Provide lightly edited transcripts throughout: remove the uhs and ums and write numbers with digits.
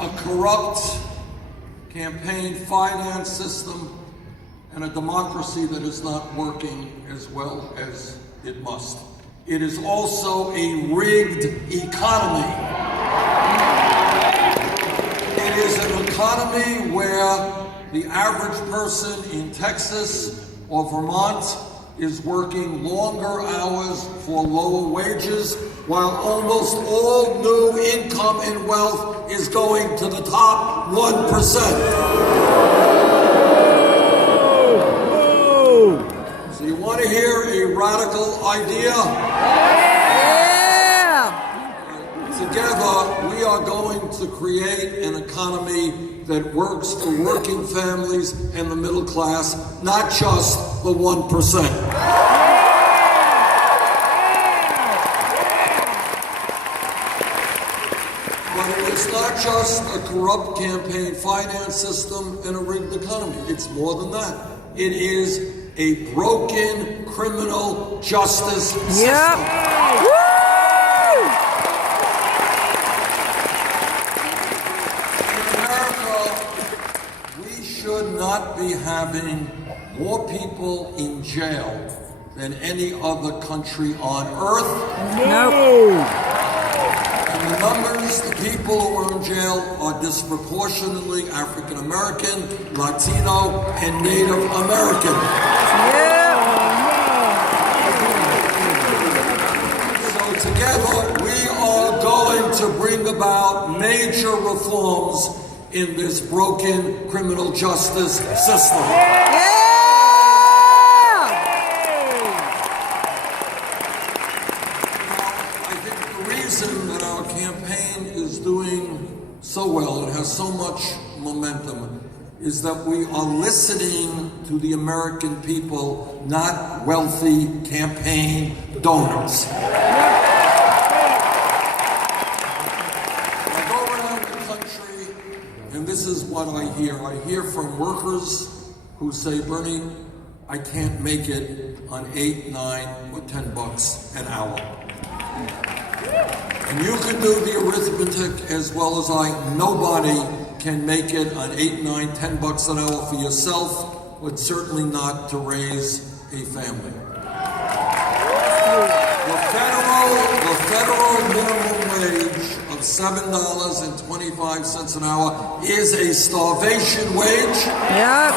a corrupt campaign finance system and a democracy that is not working as well as it must. It is also a rigged economy. It is an economy where the average person in Texas or Vermont is working longer hours for lower wages, while almost all new income and wealth is going to the top 1%. So you want to hear a radical idea? Yeah! Together, we are going to create an economy that works for working families and the middle class, not just the 1%. But it is not just a corrupt campaign finance system and a rigged economy. It's more than that. It is a broken criminal justice system. Yep. Should not be having more people in jail than any other country on earth. No. And the numbers, the people who are in jail are disproportionately African American, Latino, and Native American. So together we are going to bring about major reforms in this broken criminal justice system. Yeah! I think the reason that our campaign is doing so well and has so much momentum is that we are listening to the American people, not wealthy campaign donors. And this is what I hear. I hear from workers who say, Bernie, I can't make it on $8, $9, or $10 an hour. And you can do the arithmetic as well as I. Nobody can make it on $8, $9, $10 an hour for yourself, but certainly not to raise a family. The federal minimum wage of $7.25 an hour is a starvation wage. Yep.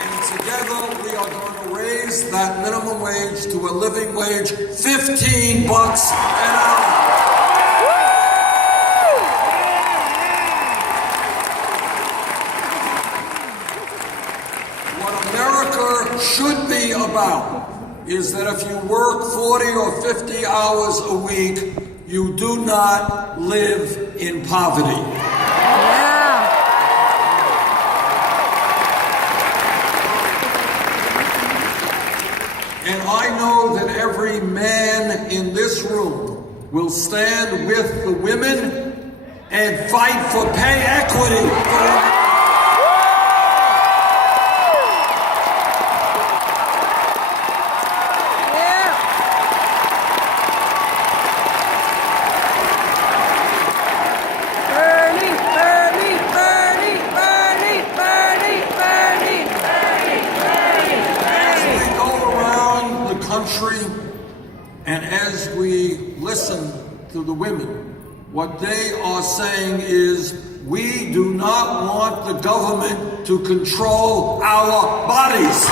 And together we are going to raise that minimum wage to a living wage, $15 an hour. What America should be about is that if you work 40 or 50 hours a week, you do not live in poverty. Yeah. And I know that every man in this room will stand with the women and fight for pay equity for women. And as we listen to the women, what they are saying is, we do not want the government to control our bodies.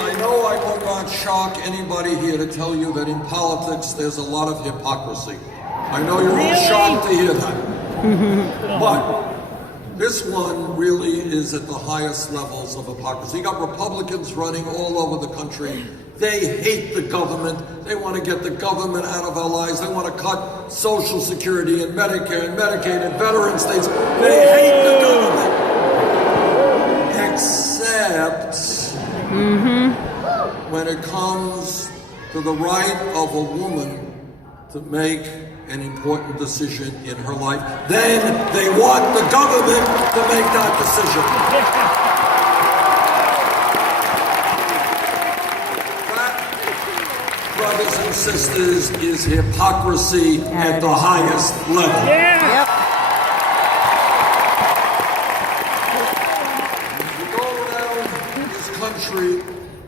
I know I will not shock anybody here to tell you that in politics there's a lot of hypocrisy. I know you're all shocked to hear that. But this one really is at the highest levels of hypocrisy. You got Republicans running all over the country. They hate the government. They want to get the government out of our lives. They want to cut Social Security and Medicare and Medicaid and veteran states. They hate the government. Except when it comes to the right of a woman to make an important decision in her life, then they want the government to make that decision. That, brothers and sisters, is hypocrisy at the highest level. Yep. We go around this country,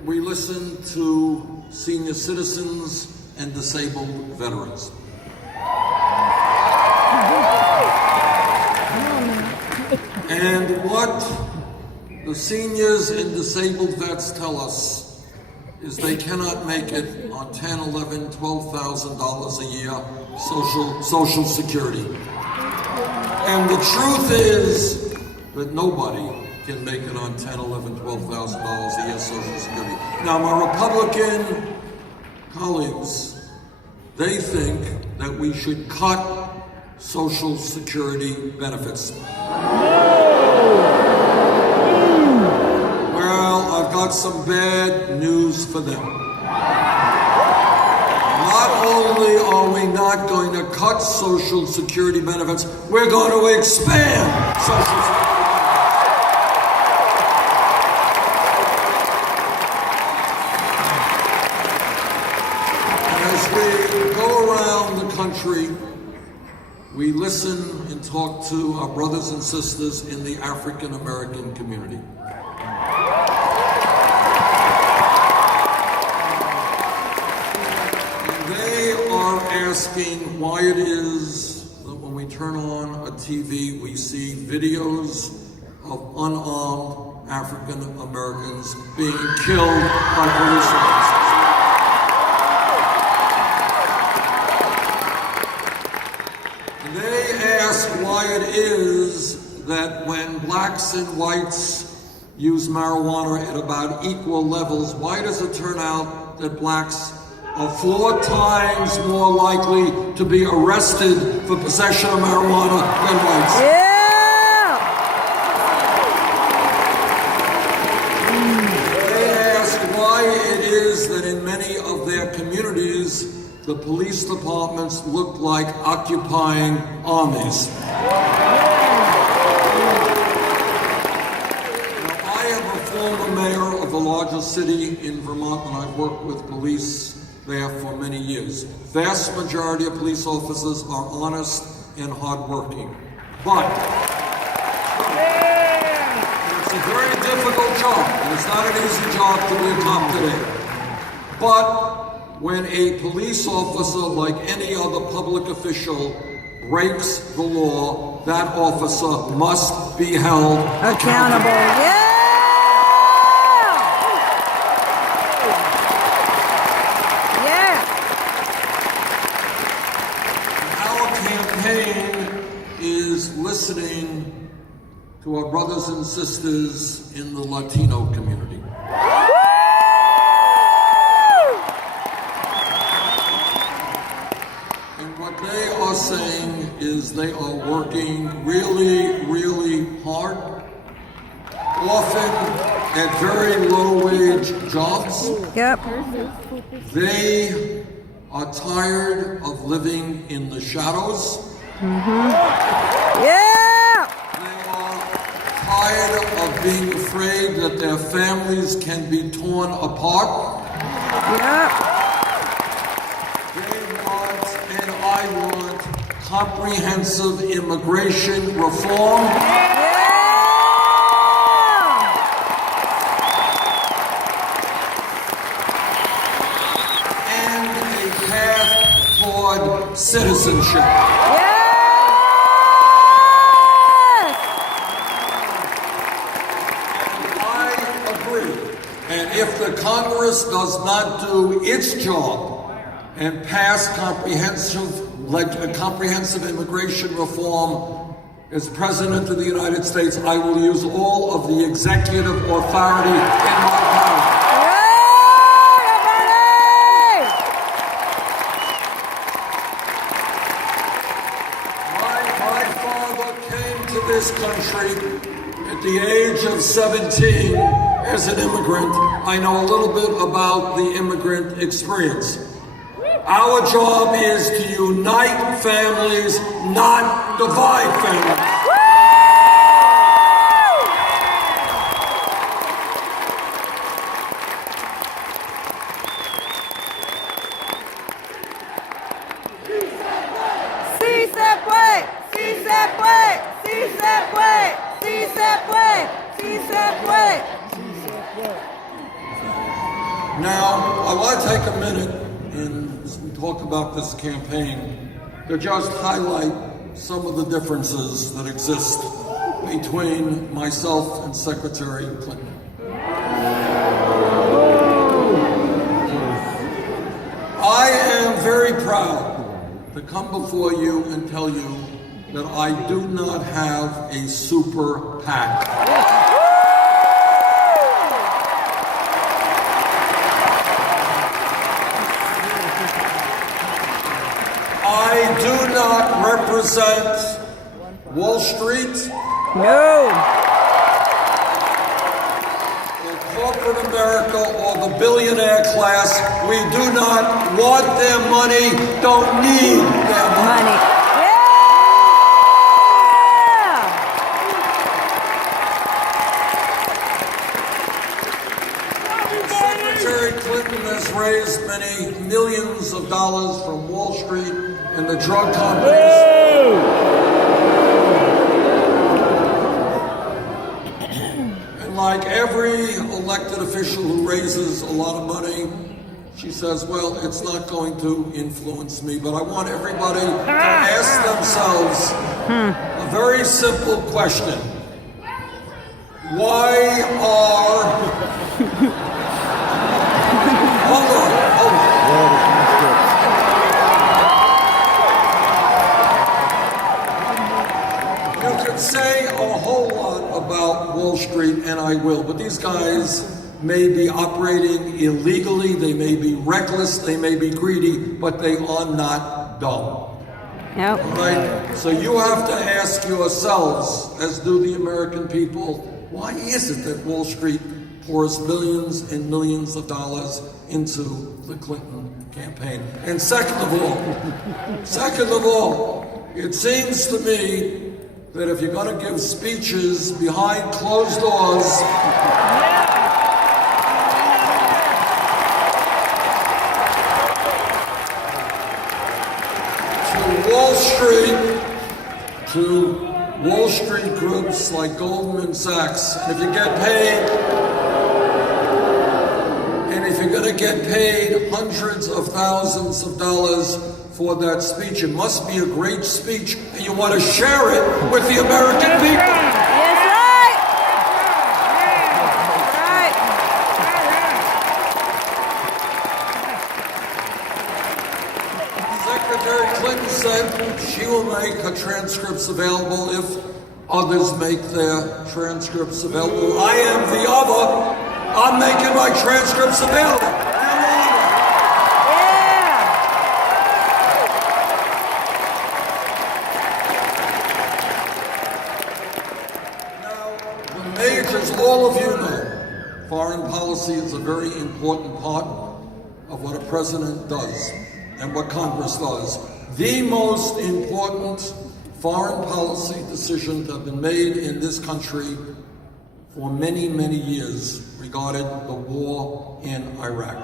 we listen to senior citizens and disabled veterans. And what the seniors and disabled vets tell us is they cannot make it on $10, $11, $12,000 a year social security. And the truth is that nobody can make it on $10, $11, $12,000 a year social security. Now, my Republican colleagues, they think that we should cut Social Security benefits. Well, I've got some bad news for them. Not only are we not going to cut Social Security benefits, we're going to expand Social Security. We go around the country, we listen and talk to our brothers and sisters in the African American community. And they are asking why it is that when we turn on a TV, we see videos of unarmed African Americans being killed by police officers. They ask why it is that when blacks and whites use marijuana at about equal levels, why does it turn out that blacks are 4 times more likely to be arrested for possession of marijuana than whites? Yeah! They ask why it is that in many of their communities, the police departments look like occupying armies. Now, I am a former mayor of the largest city in Vermont, and I've worked with police there for many years. Vast majority of police officers are honest and hardworking. But it's a very difficult job, and it's not an easy job to be a cop today. But when a police officer, like any other public official, breaks the law, that officer must be held accountable. Yeah! Yeah! Our campaign is listening to our brothers and sisters in the Latino community. They are saying is they are working really, really hard, often at very low-wage jobs. Yep. They are tired of living in the shadows. Yeah! They are tired of being afraid that their families can be torn apart. Yep. I want comprehensive immigration reform. Yeah! And a path toward citizenship. Yes! I agree. And if the Congress does not do its job and pass comprehensive immigration reform, as President of the United States, I will use all of the executive authority in my power. My father came to this country at the age of 17 as an immigrant. I know a little bit about the immigrant experience. Our job is to unite families, not divide families. Sí se puede, sí se puede, sí se puede, sí se puede, sí se puede. Now, I want to take a minute and as we talk about this campaign to just highlight some of the differences that exist between myself and Secretary Clinton. I am very proud to come before you and tell you that I do not have a super PAC. I do not represent Wall Street No. or corporate America or the billionaire class. We do not want their money, don't need their money. Money. Yeah. Secretary Clinton has raised many millions of dollars from Wall Street and the drug companies. And like every elected official who raises a lot of money, she says, well, it's not going to influence me. But I want everybody to ask themselves a very simple question. Why are... Hold on. You could say a whole lot about Wall Street, and I will, but these guys may be operating illegally, they may be reckless, they may be greedy, but they are not dumb. Nope. Right? So you have to ask yourselves, as do the American people, why is it that Wall Street pours millions and millions of dollars into the Clinton campaign? And second of all, it seems to me that if you're going to give speeches behind closed doors, to Wall Street groups like Goldman Sachs, if you get paid, and if you're going to get paid hundreds of thousands of dollars for that speech, it must be a great speech, and you want to share it with the American people. Yes, right. Right. Secretary Clinton said she will make her transcripts available if others make their transcripts available. I am the other. I'm making my transcripts available. Now, the majors, all of you know, foreign policy is a very important part of what a president does and what Congress does. The most important foreign policy decisions have been made in this country for many, many years regarding the war in Iraq.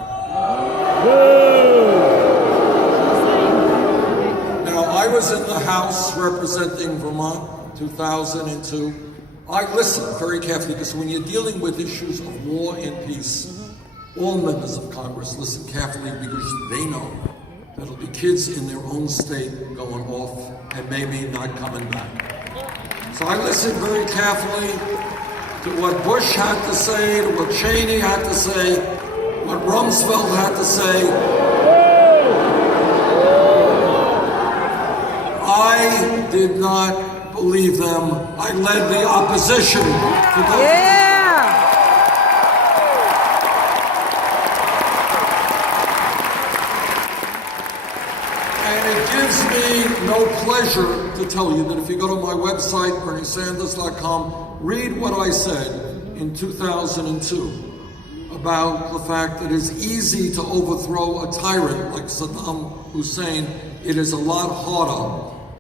Now, I was in the House representing Vermont 2002. I listened very carefully because when you're dealing with issues of war and peace, all members of Congress listen carefully because they know there'll be kids in their own state going off and maybe not coming back. So I listened very carefully to what Bush had to say, to what Cheney had to say, what Rumsfeld had to say. I did not believe them. I led the opposition to those. Yeah. It gives me no pleasure to tell you that if you go to my website, BernieSanders.com, read what I said in 2002. about the fact that it's easy to overthrow a tyrant like Saddam Hussein. It is a lot harder